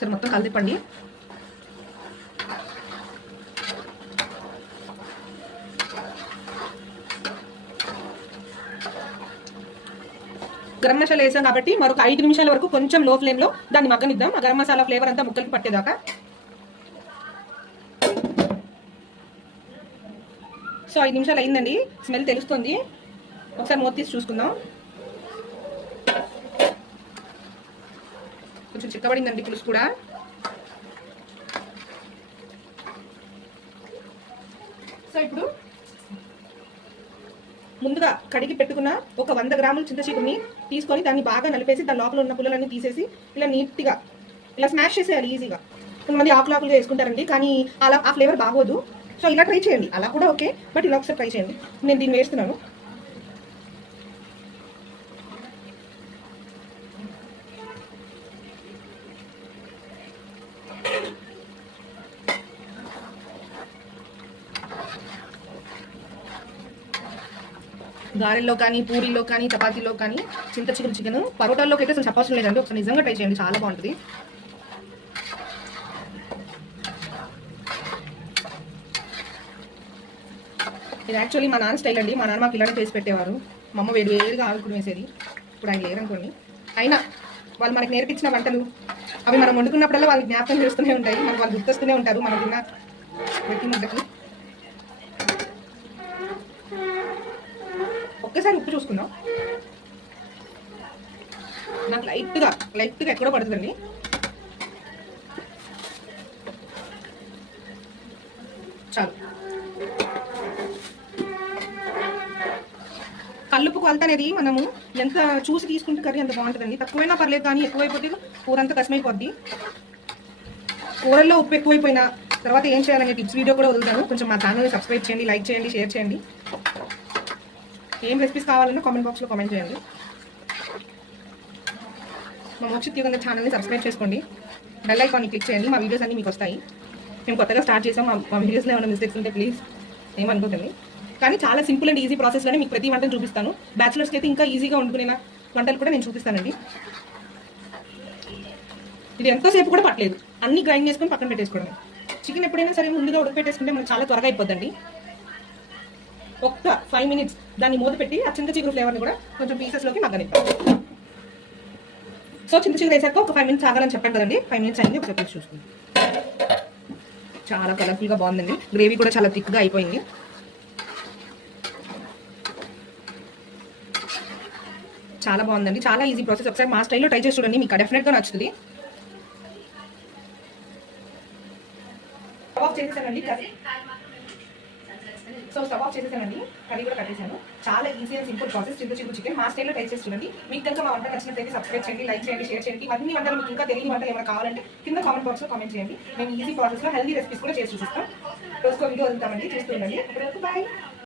ఒకసారి మొత్తం కలిపండి. గరం మసాలా వేసాం కాబట్టి మరొక 5 నిమిషాల వరకు కొంచెం లో ఫ్లేమ్లో దాన్ని మగ్గనిద్దాం. ఆ గరం మసాలా ఫ్లేవర్ అంతా ముక్కలకి పట్టేదాకా. సో 5 నిమిషాలు అయిందండి. స్మెల్ తెలుస్తుంది. ఒకసారి మూత తీసి చూసుకుందాం. కొంచెం చిక్కబడిందండి పులుసు కూడా. సో ఇప్పుడు ముందుగా కడిగి పెట్టుకున్న ఒక 100 గ్రాముల చింతచిగురుని తీసుకొని దాన్ని బాగా నలిపేసి దాని లోపల ఉన్న పుల్లలన్నీ తీసేసి ఇలా నీట్గా ఇలా స్మాష్ చేసేయాలి ఈజీగా. కొంతమంది ఆకులాకులుగా వేసుకుంటారండి, కానీ అలా ఆ ఫ్లేవర్ బాగోదు. సో ఇలా ట్రై చేయండి. అలా కూడా ఓకే, బట్ ఇలా ఒకసారి ట్రై చేయండి. నేను దీన్ని వేస్తున్నాను. గారెల్లో కానీ, పూరీల్లో కానీ, చపాతీలో కానీ చింత చికెన్ పరోటాల్లోకి అయితే అసలు చెప్పవసరం లేదండి. ఒకసారి నిజంగా ట్రై చేయండి, చాలా బాగుంటుంది. ఇది యాక్చువల్లీ మా నాన్న స్టైల్ అండి. మా నాన్న మాకు ఇలానే చేసి పెట్టేవారు. మా అమ్మ వేడిగా ఆవిడ వేసేది. ఇప్పుడు ఆయన లేరనుకోండి. అయినా వాళ్ళు మనకి నేర్పించిన వంటలు అవి మనం వండుకున్నప్పుడల్లా వాళ్ళకి జ్ఞాపకం చేస్తూనే ఉంటాయి. మనకు వాళ్ళు గుర్తొస్తూనే ఉంటారు మనం తిన్న వ్యక్తి ముద్దకి. ఒక్కసారి ఉప్పు చూసుకుందాం. నాకు లైట్గా ఎక్కడో పడుతుందండి. చాలు. కల్లుపు కొలత అనేది మనము ఎంత చూసి తీసుకుంటే కర్రీ అంత బాగుంటుందండి. తక్కువైనా పర్లేదు, కానీ ఎక్కువైపోతే కూర అంతా కష్టమైపోద్ది. కూరల్లో ఉప్పు ఎక్కువైపోయినా తర్వాత ఏం చేయాలనే టిప్స్ వీడియో కూడా వదులుతాను. కొంచెం మా ఛానల్ని సబ్స్క్రైబ్ చేయండి, లైక్ చేయండి, షేర్ చేయండి. ఏం రెసిపీస్ కావాలన్నా కామెంట్ బాక్స్లో కామెంట్ చేయండి. మా మోక్షిత్ యుగంధర్ ఛానల్ని సబ్స్క్రైబ్ చేసుకోండి. బెల్ ఐకాన్ని క్లిక్ చేయండి. మా వీడియోస్ అన్నీ మీకు వస్తాయి. మేము కొత్తగా స్టార్ట్ చేసాం. మా వీడియోస్లో ఏమైనా మిస్టేక్స్ ఉంటే ప్లీజ్ ఏమనుకోకండి. కానీ చాలా సింపుల్ అండ్ ఈజీ ప్రాసెస్లోనే మీకు ప్రతి వంటను చూపిస్తాను. బ్యాచిలర్స్కి అయితే ఇంకా ఈజీగా వండుకునే వంటలు కూడా నేను చూపిస్తానండి. ఇది ఎంతోసేపు కూడా పట్టలేదు. అన్ని గ్రైండ్ చేసుకొని పక్కన పెట్టేసుకోవడం. చికెన్ ఎప్పుడైనా సరే ముందుగా ఉడకపెట్టేసుకుంటే మనకు చాలా త్వరగా అయిపోద్దండి. ఒక్క 5 minutes దాన్ని మూత పెట్టి ఆ చింత చిగురు ఫ్లేవర్ని కూడా కొంచెం పీసెస్లోకి మగ్గనిద్దాం. సో చింత చిగురు వేసాక ఒక 5 minutes ఆగాలని చెప్పాను కదండి. 5 minutes అయింది. ఒకసారి పీస్ చూసుకుందాం. చాలా కలర్ఫుల్గా బాగుందండి. గ్రేవీ కూడా చాలా థిక్గా అయిపోయింది. చాలా బాగుందండి. చాలా ఈజీ ప్రాసెస్. ఒకసారి మా స్టైల్లో ట్రై చేసి చూడండి, మీకు డెఫినెట్గా నచ్చుతుంది. స్టవ్ ఆఫ్ చేసేసానండి కర్రీ. సో స్టవ్ ఆఫ్ చేసేసానండి, కర్రీ కూడా కట్టేసాను. చాలా ఈజీ అండ్ సింపుల్ ప్రాసెస్. చింత చిగురు చికెన్ మా స్టైల్లో ట్రై చేసి చూడండి. మీకు కనుక మా వంట నచ్చినట్లయితే సబ్స్క్రైబ్ చేయండి, లైక్ చేయండి, షేర్ చేయండి. ఇవన్నీ వంటలు మీకు ఇంకా తెలియని వంటలు ఏమైనా కావాలంటే కింద కామెంట్ బాక్స్లో కామెంట్ చేయండి. మేము ఈజీ ప్రాసెస్లో హెల్దీ రెసిపీస్ కూడా చేసి చూపిస్తాం. రోజుకో వీడియో వదులుతామండి, చూస్తూ ఉండండి. అప్పటి వరకు బాయ్.